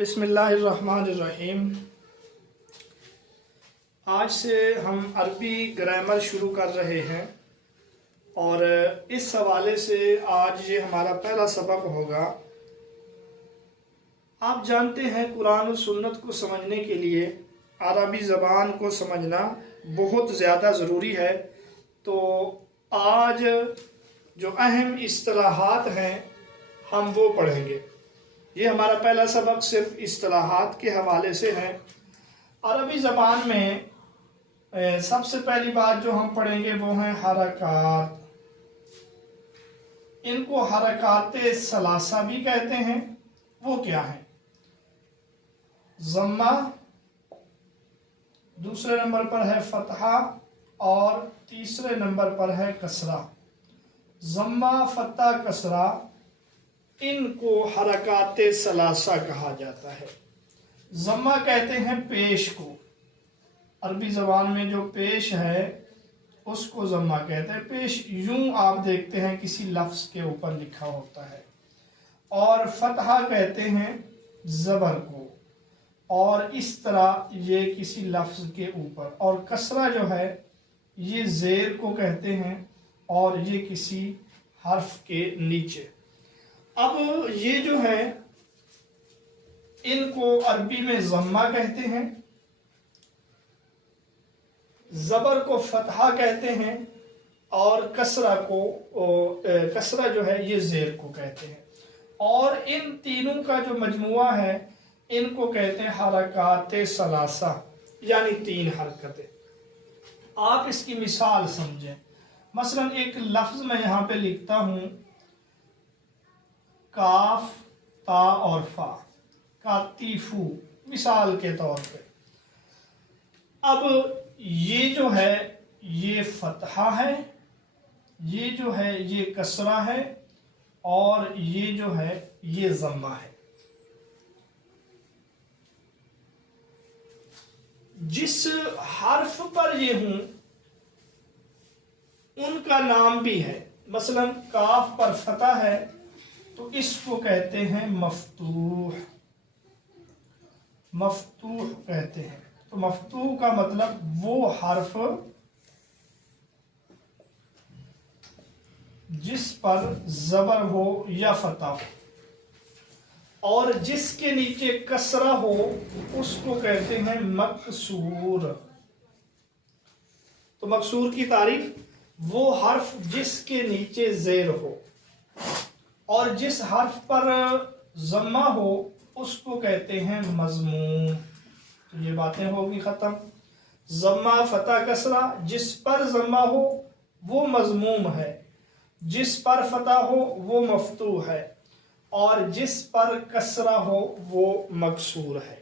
بسم اللہ الرحمن الرحیم۔ آج سے ہم عربی گرامر شروع کر رہے ہیں اور اس حوالے سے آج یہ ہمارا پہلا سبق ہوگا۔ آپ جانتے ہیں قرآن و سنت کو سمجھنے کے لیے عربی زبان کو سمجھنا بہت زیادہ ضروری ہے، تو آج جو اہم اصطلاحات ہیں ہم وہ پڑھیں گے۔ یہ ہمارا پہلا سبق صرف اصطلاحات کے حوالے سے ہے۔ عربی زبان میں سب سے پہلی بات جو ہم پڑھیں گے وہ ہیں حرکات۔ ان کو حرکات ثلاثہ بھی کہتے ہیں۔ وہ کیا ہیں؟ ضمہ، دوسرے نمبر پر ہے فتحہ اور تیسرے نمبر پر ہے کسرہ۔ ضمہ، فتحہ، کسرہ، ان کو حرکات ثلاثہ کہا جاتا ہے۔ ضمہ کہتے ہیں پیش کو، عربی زبان میں جو پیش ہے اس کو ضمہ کہتے ہیں۔ پیش یوں آپ دیکھتے ہیں کسی لفظ کے اوپر لکھا ہوتا ہے۔ اور فتحہ کہتے ہیں زبر کو، اور اس طرح یہ کسی لفظ کے اوپر۔ اور کسرہ جو ہے یہ زیر کو کہتے ہیں اور یہ کسی حرف کے نیچے۔ اب یہ جو ہے ان کو عربی میں ضمہ کہتے ہیں، زبر کو فتحہ کہتے ہیں اور کسرہ جو ہے یہ زیر کو کہتے ہیں۔ اور ان تینوں کا جو مجموعہ ہے ان کو کہتے ہیں حرکات ثلاثہ، یعنی تین حرکتیں۔ آپ اس کی مثال سمجھیں۔ مثلا ایک لفظ میں یہاں پہ لکھتا ہوں کاف، تا اور فا، کاتیفو، مثال کے طور پہ۔ اب یہ جو ہے یہ فتحہ ہے، یہ جو ہے یہ کسرہ ہے، اور یہ جو ہے یہ ضمہ ہے۔ جس حرف پر یہ ہوں ان کا نام بھی ہے۔ مثلا کاف پر فتح ہے تو اس کو کہتے ہیں مفتوح، مفتوح کہتے ہیں۔ تو مفتوح کا مطلب وہ حرف جس پر زبر ہو یا فتح ہو اور جس کے نیچے کسرہ ہو اس کو کہتے ہیں مکسور۔ تو مکسور کی تعریف وہ حرف جس کے نیچے زیر ہو اور جس حرف پر ضمہ ہو اس کو کہتے ہیں مضموم۔ تو یہ باتیں ہوگی ختم۔ ضمہ، فتح، کسرہ، جس پر ضمہ ہو وہ مضموم ہے، جس پر فتح ہو وہ مفتوح ہے، اور جس پر کسرہ ہو وہ مکسور ہے۔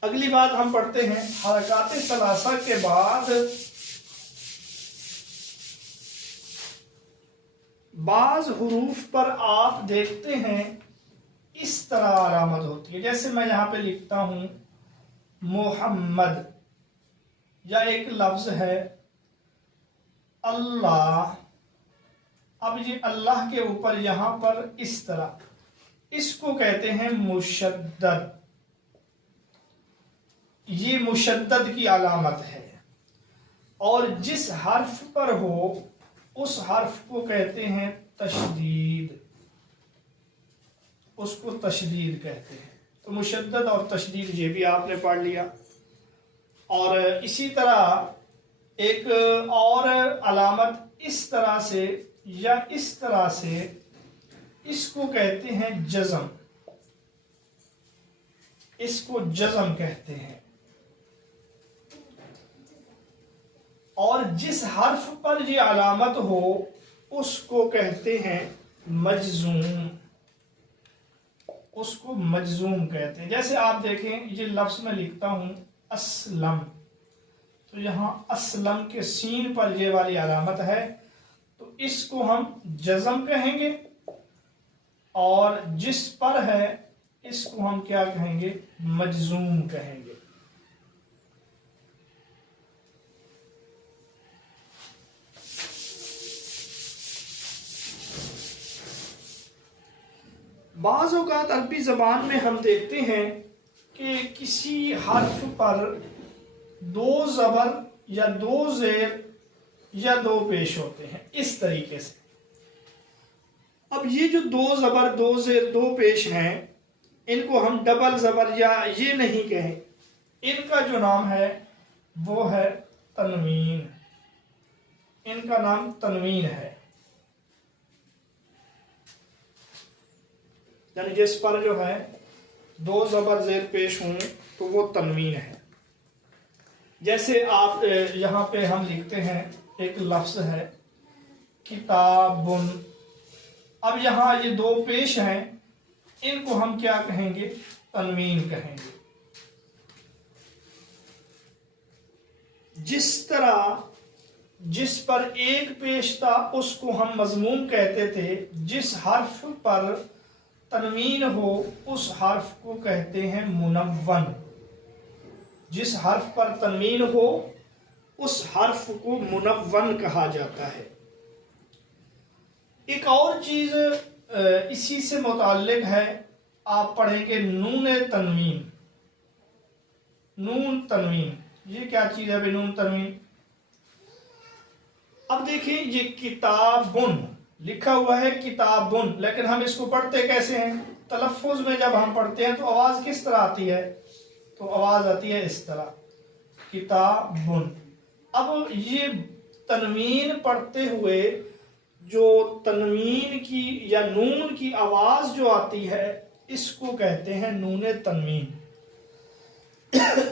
اگلی بات ہم پڑھتے ہیں حرکات ثلاثہ کے بعد بعض حروف پر آپ دیکھتے ہیں اس طرح علامت ہوتی ہے۔ جیسے میں یہاں پہ لکھتا ہوں محمد، یا ایک لفظ ہے اللہ۔ اب یہ اللہ کے اوپر یہاں پر اس طرح، اس کو کہتے ہیں مشدد۔ یہ مشدد کی علامت ہے۔ اور جس حرف پر ہو اس حرف کو کہتے ہیں تشدید، اس کو تشدید کہتے ہیں۔ تو مشدد اور تشدید یہ بھی آپ نے پڑھ لیا۔ اور اسی طرح ایک اور علامت اس طرح سے یا اس طرح سے، اس کو کہتے ہیں جزم، اس کو جزم کہتے ہیں۔ اور جس حرف پر یہ علامت ہو اس کو کہتے ہیں مجزوم، اس کو مجزوم کہتے ہیں۔ جیسے آپ دیکھیں یہ لفظ میں لکھتا ہوں اسلم، تو یہاں اسلم کے سین پر یہ والی علامت ہے، تو اس کو ہم جزم کہیں گے، اور جس پر ہے اس کو ہم کیا کہیں گے؟ مجزوم کہیں گے۔ بعض اوقات عربی زبان میں ہم دیکھتے ہیں کہ کسی حرف پر دو زبر یا دو زیر یا دو پیش ہوتے ہیں اس طریقے سے. اب یہ جو دو زبر دو زیر دو پیش ہیں ان کو ہم ڈبل زبر یا یہ نہیں کہیں، ان کا جو نام ہے وہ ہے تنوین. ان کا نام تنوین ہے، یعنی جس پر جو ہے دو زبر زیر پیش ہوں تو وہ تنوین ہے. جیسے آپ یہاں پہ ہم لکھتے ہیں ایک لفظ ہے کتابن. اب یہاں یہ دو پیش ہیں، ان کو ہم کیا کہیں گے؟ تنوین کہیں گے. جس طرح جس پر ایک پیش تھا اس کو ہم مضموم کہتے تھے، جس حرف پر تنوین ہو اس حرف کو کہتے ہیں منون. جس حرف پر تنوین ہو اس حرف کو منون کہا جاتا ہے. ایک اور چیز اسی سے متعلق ہے، آپ پڑھیں گے نون تنوین. نون تنوین یہ کیا چیز ہے بھائی نون تنوین؟ اب دیکھیں یہ کتابن لکھا ہوا ہے کتابن، لیکن ہم اس کو پڑھتے کیسے ہیں؟ تلفظ میں جب ہم پڑھتے ہیں تو آواز کس طرح آتی ہے؟ تو آواز آتی ہے اس طرح کتابن. اب یہ تنوین پڑھتے ہوئے جو تنوین کی یا نون کی آواز جو آتی ہے اس کو کہتے ہیں نون تنوین.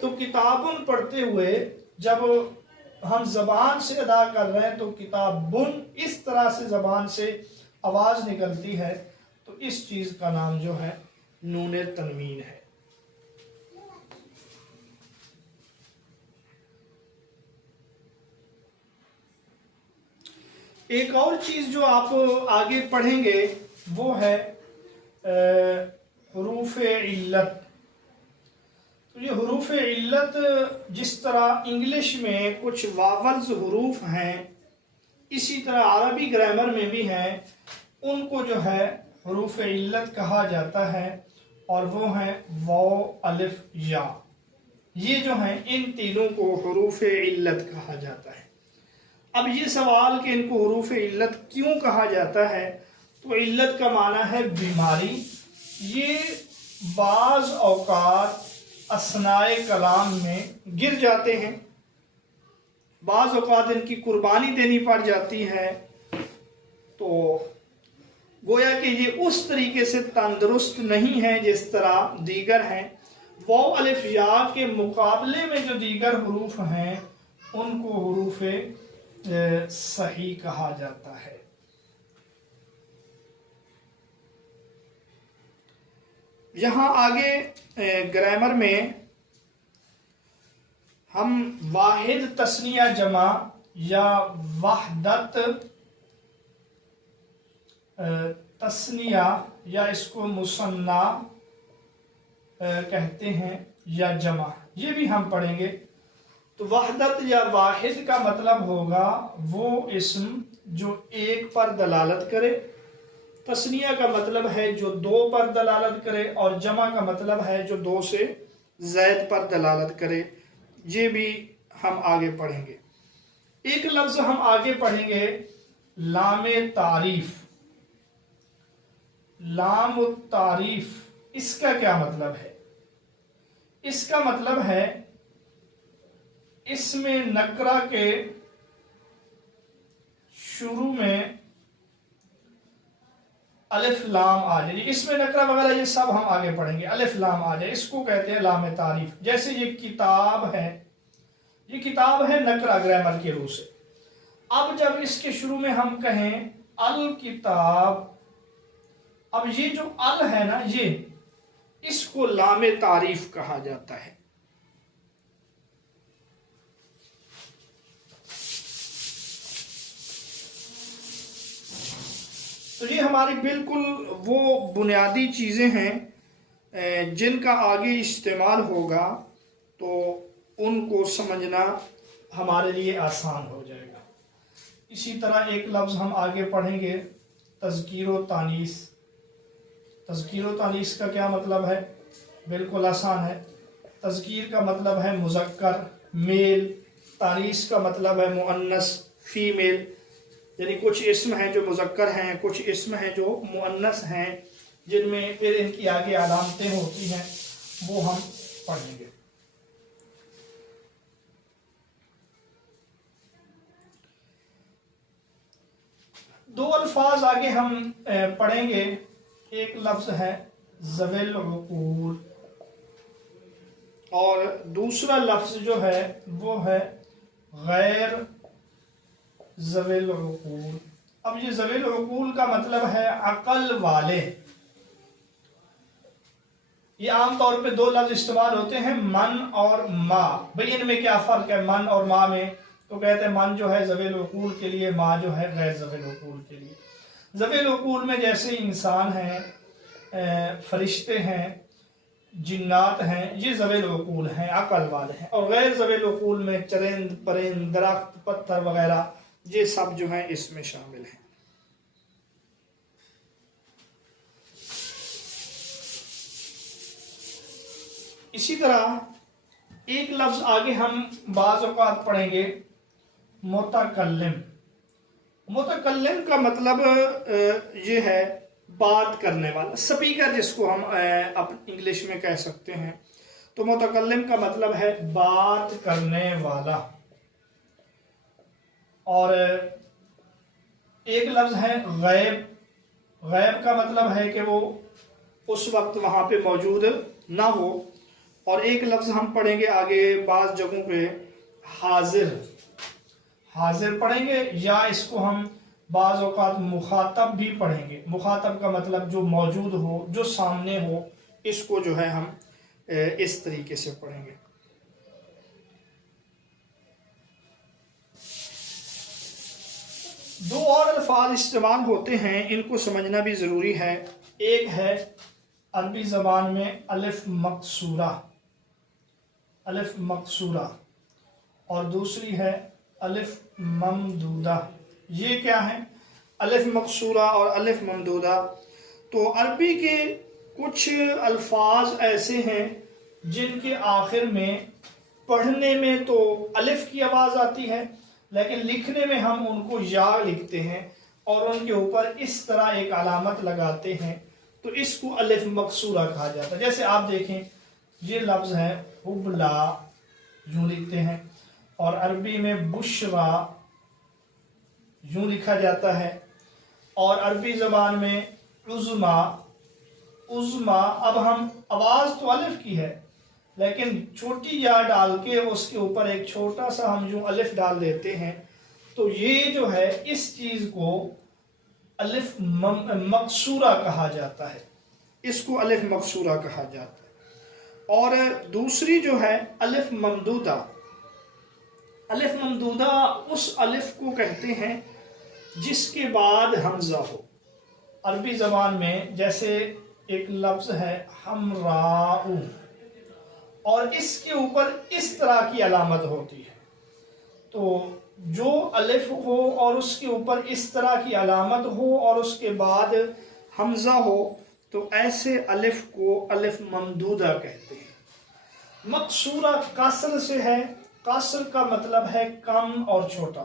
تو کتابن پڑھتے ہوئے جب ہم زبان سے ادا کر رہے ہیں تو کتابن اس طرح سے زبان سے آواز نکلتی ہے، تو اس چیز کا نام جو ہے نون تنوین ہے. ایک اور چیز جو آپ آگے پڑھیں گے وہ ہے حروف علت. تو یہ حروف علت جس طرح انگلش میں کچھ واولز حروف ہیں اسی طرح عربی گرامر میں بھی ہیں، ان کو جو ہے حروف علت کہا جاتا ہے، اور وہ ہیں واو الف یا. یہ جو ہیں ان تینوں کو حروف علت کہا جاتا ہے. اب یہ سوال کہ ان کو حروف علت کیوں کہا جاتا ہے، تو علت کا معنی ہے بیماری. یہ بعض اوقات اثناء کلام میں گر جاتے ہیں، بعض اوقات ان کی قربانی دینی پڑ جاتی ہے، تو گویا کہ یہ اس طریقے سے تندرست نہیں ہے جس طرح دیگر ہیں. واو الف یا کے مقابلے میں جو دیگر حروف ہیں ان کو حروف صحیح کہا جاتا ہے. یہاں آگے گرامر میں ہم واحد تثنیہ جمع یا وحدت تثنیہ یا اس کو مثنیٰ کہتے ہیں یا جمع، یہ بھی ہم پڑھیں گے. تو وحدت یا واحد کا مطلب ہوگا وہ اسم جو ایک پر دلالت کرے، تثنیہ کا مطلب ہے جو دو پر دلالت کرے، اور جمع کا مطلب ہے جو دو سے زائد پر دلالت کرے. یہ بھی ہم آگے پڑھیں گے. ایک لفظ ہم آگے پڑھیں گے لام تعریف. لام التعریف اس کا کیا مطلب ہے؟ اس کا مطلب ہے اس میں نکرہ کے شروع میں الف لام آ جائے. اس میں نکرہ وغیرہ یہ سب ہم آگے پڑھیں گے. الف لام آ جائے اس کو کہتے ہیں لام تعریف. جیسے یہ کتاب ہے، یہ کتاب ہے نکرہ گرامر کے روح سے. اب جب اس کے شروع میں ہم کہیں الکتاب، اب یہ جو ال ہے نا یہ اس کو لام تعریف کہا جاتا ہے. تو یہ ہماری بالکل وہ بنیادی چیزیں ہیں جن کا آگے استعمال ہوگا تو ان کو سمجھنا ہمارے لیے آسان ہو جائے گا. اسی طرح ایک لفظ ہم آگے پڑھیں گے تذکیر و تانیث. تذکیر و تانیث کا کیا مطلب ہے؟ بالکل آسان ہے. تذکیر کا مطلب ہے مذکر میل، تانیث کا مطلب ہے مؤنث فیمیل. یعنی کچھ اسم ہیں جو مذکر ہیں، کچھ اسم ہیں جو مؤنث ہیں، جن میں پھر ان کی آگے علامتیں ہوتی ہیں، وہ ہم پڑھیں گے. دو الفاظ آگے ہم پڑھیں گے. ایک لفظ ہے ذوی العقول اور دوسرا لفظ جو ہے وہ ہے غیر ذوی العقول. اب یہ ذوی العقول کا مطلب ہے عقل والے. یہ عام طور پہ دو لفظ استعمال ہوتے ہیں، من اور ما. بھئی ان میں کیا فرق ہے من اور ما میں؟ تو کہتے ہیں من جو ہے ذوی العقول کے لیے، ما جو ہے غیر ذوی العقول کے لیے. ذوی العقول میں جیسے انسان ہیں، فرشتے ہیں، جنات ہیں، یہ ذوی العقول ہیں، عقل والے ہیں. اور غیر ذوی العقول میں چرند پرند درخت پتھر وغیرہ یہ سب جو ہیں اس میں شامل ہیں. اسی طرح ایک لفظ آگے ہم بعض اوقات پڑھیں گے متکلم. متکلم کا مطلب یہ ہے بات کرنے والا، سپیکر جس کو ہم انگلش میں کہہ سکتے ہیں. تو متکلم کا مطلب ہے بات کرنے والا. اور ایک لفظ ہے غیب. غیب کا مطلب ہے کہ وہ اس وقت وہاں پہ موجود نہ ہو. اور ایک لفظ ہم پڑھیں گے آگے بعض جگہوں پہ حاضر. حاضر پڑھیں گے، یا اس کو ہم بعض اوقات مخاطب بھی پڑھیں گے. مخاطب کا مطلب جو موجود ہو، جو سامنے ہو، اس کو جو ہے ہم اس طریقے سے پڑھیں گے. دو اور الفاظ استعمال ہوتے ہیں، ان کو سمجھنا بھی ضروری ہے. ایک ہے عربی زبان میں الف مقصورہ، الف مقصورہ، اور دوسری ہے الف ممدودہ. یہ کیا ہے؟ الف مقصورہ اور الف ممدودہ. تو عربی کے کچھ الفاظ ایسے ہیں جن کے آخر میں پڑھنے میں تو الف کی آواز آتی ہے، لیکن لکھنے میں ہم ان کو یا لکھتے ہیں اور ان کے اوپر اس طرح ایک علامت لگاتے ہیں، تو اس کو الف مقصورہ کہا جاتا ہے. جیسے آپ دیکھیں یہ لفظ ہے حبلا، یوں لکھتے ہیں. اور عربی میں بشرا یوں لکھا جاتا ہے. اور عربی زبان میں عظما، عظما. اب ہم آواز تو الف کی ہے، لیکن چھوٹی یا ڈال کے اس کے اوپر ایک چھوٹا سا ہم جو الف ڈال دیتے ہیں، تو یہ جو ہے اس چیز کو الف مقصورہ کہا جاتا ہے. اس کو الف مقصورہ کہا جاتا ہے. اور دوسری جو ہے الف ممدودہ. الف ممدودہ اس الف کو کہتے ہیں جس کے بعد حمزہ ہو. عربی زبان میں جیسے ایک لفظ ہے حمراء، اور اس کے اوپر اس طرح کی علامت ہوتی ہے. تو جو الف ہو اور اس کے اوپر اس طرح کی علامت ہو اور اس کے بعد حمزہ ہو، تو ایسے الف کو الف ممدودہ کہتے ہیں. مقصورہ کسر سے ہے. قصر کا مطلب ہے کم اور چھوٹا،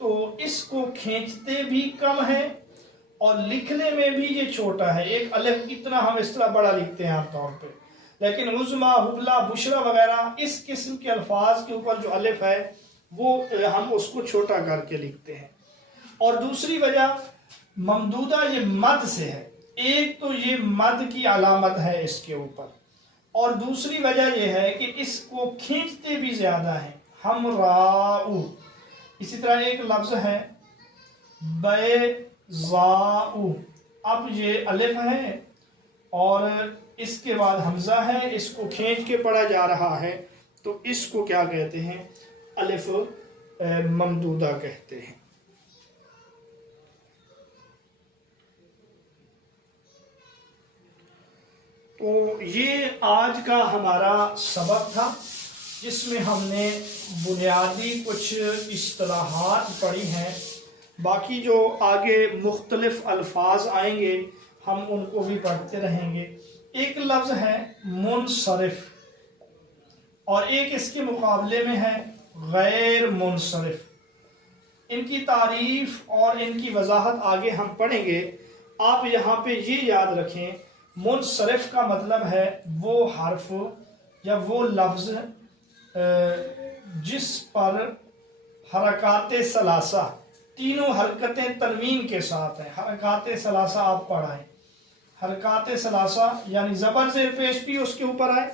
تو اس کو کھینچتے بھی کم ہے اور لکھنے میں بھی یہ چھوٹا ہے. ایک الف اتنا ہم اس طرح بڑا لکھتے ہیں عام طور پہ، لیکن عظما، حبلا، بشرا وغیرہ اس قسم کے الفاظ کے اوپر جو الف ہے وہ ہم اس کو چھوٹا کر کے لکھتے ہیں. اور دوسری وجہ ممدودہ یہ مد سے ہے. ایک تو یہ مد کی علامت ہے اس کے اوپر، اور دوسری وجہ یہ ہے کہ اس کو کھینچتے بھی زیادہ ہیں. حمراء. اسی طرح ایک لفظ ہے بیضاء. اب یہ الف ہے اور اس کے بعد حمزہ ہے، اس کو کھینچ کے پڑھا جا رہا ہے، تو اس کو کیا کہتے ہیں؟ الف ممدودہ کہتے ہیں. تو یہ آج کا ہمارا سبق تھا، جس میں ہم نے بنیادی کچھ اصطلاحات پڑھی ہیں. باقی جو آگے مختلف الفاظ آئیں گے ہم ان کو بھی پڑھتے رہیں گے۔ ایک لفظ ہے منصرف اور ایک اس کے مقابلے میں ہے غیر منصرف۔ ان کی تعریف اور ان کی وضاحت آگے ہم پڑھیں گے۔ آپ یہاں پہ یہ یاد رکھیں، منصرف کا مطلب ہے وہ حرف یا وہ لفظ جس پر حرکات ثلاثہ، تینوں حرکتیں تنوین کے ساتھ ہیں۔ حرکات ثلاثہ آپ پڑھائیں، حرکات ثلاثہ یعنی زبر زیر پیش بھی اس کے اوپر آئے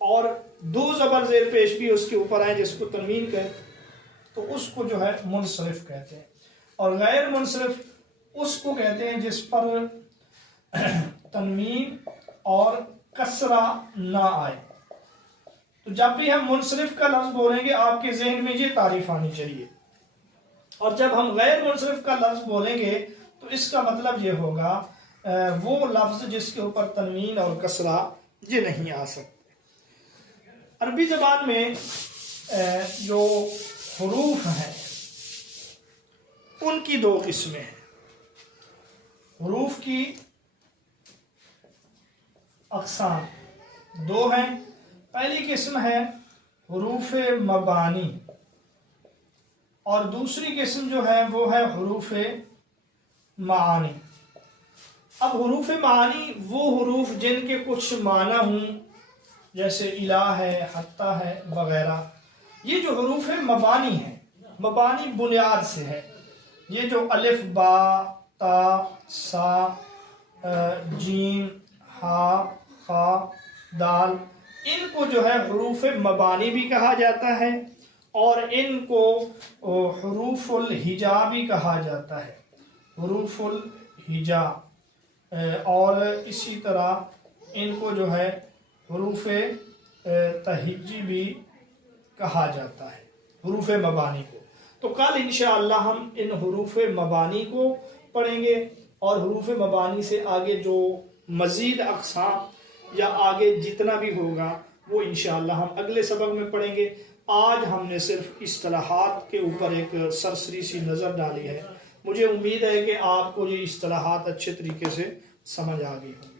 اور دو زبر زیر پیش بھی اس کے اوپر آئے، جس کو تنوین کہتے تو اس کو جو ہے منصرف کہتے ہیں۔ اور غیر منصرف اس کو کہتے ہیں جس پر تنوین اور کسرہ نہ آئے۔ تو جب بھی ہم منصرف کا لفظ بولیں گے آپ کے ذہن میں یہ تعریف آنی چاہیے، اور جب ہم غیر منصرف کا لفظ بولیں گے تو اس کا مطلب یہ ہوگا وہ لفظ جس کے اوپر تنوین اور کسرہ یہ نہیں آ سکتے۔ عربی زبان میں جو حروف ہیں ان کی دو قسمیں ہیں۔ حروف کی اقسام دو ہیں۔ پہلی قسم ہے حروف مبانی اور دوسری قسم جو ہے وہ ہے حروف معانی۔ اب حروف معانی وہ حروف جن کے کچھ معنی ہوں، جیسے الہ ہے، حتی ہے وغیرہ۔ یہ جو حروف مبانی ہیں، مبانی بنیاد سے ہے، یہ جو الف با تا سا جیم ہا خا دال، ان کو جو ہے حروف مبانی بھی کہا جاتا ہے اور ان کو حروف الہجا بھی کہا جاتا ہے، حروف الہجا۔ اور اسی طرح ان کو جو ہے حروف تہجی بھی کہا جاتا ہے، حروف مبانی کو۔ تو کل انشاءاللہ ہم ان حروف مبانی کو پڑھیں گے اور حروف مبانی سے آگے جو مزید اقسام یا آگے جتنا بھی ہوگا وہ انشاءاللہ ہم اگلے سبق میں پڑھیں گے۔ آج ہم نے صرف اصطلاحات کے اوپر ایک سرسری سی نظر ڈالی ہے۔ مجھے امید ہے کہ آپ کو یہ اصطلاحات اچھے طریقے سے سمجھ آ گئی ہوں۔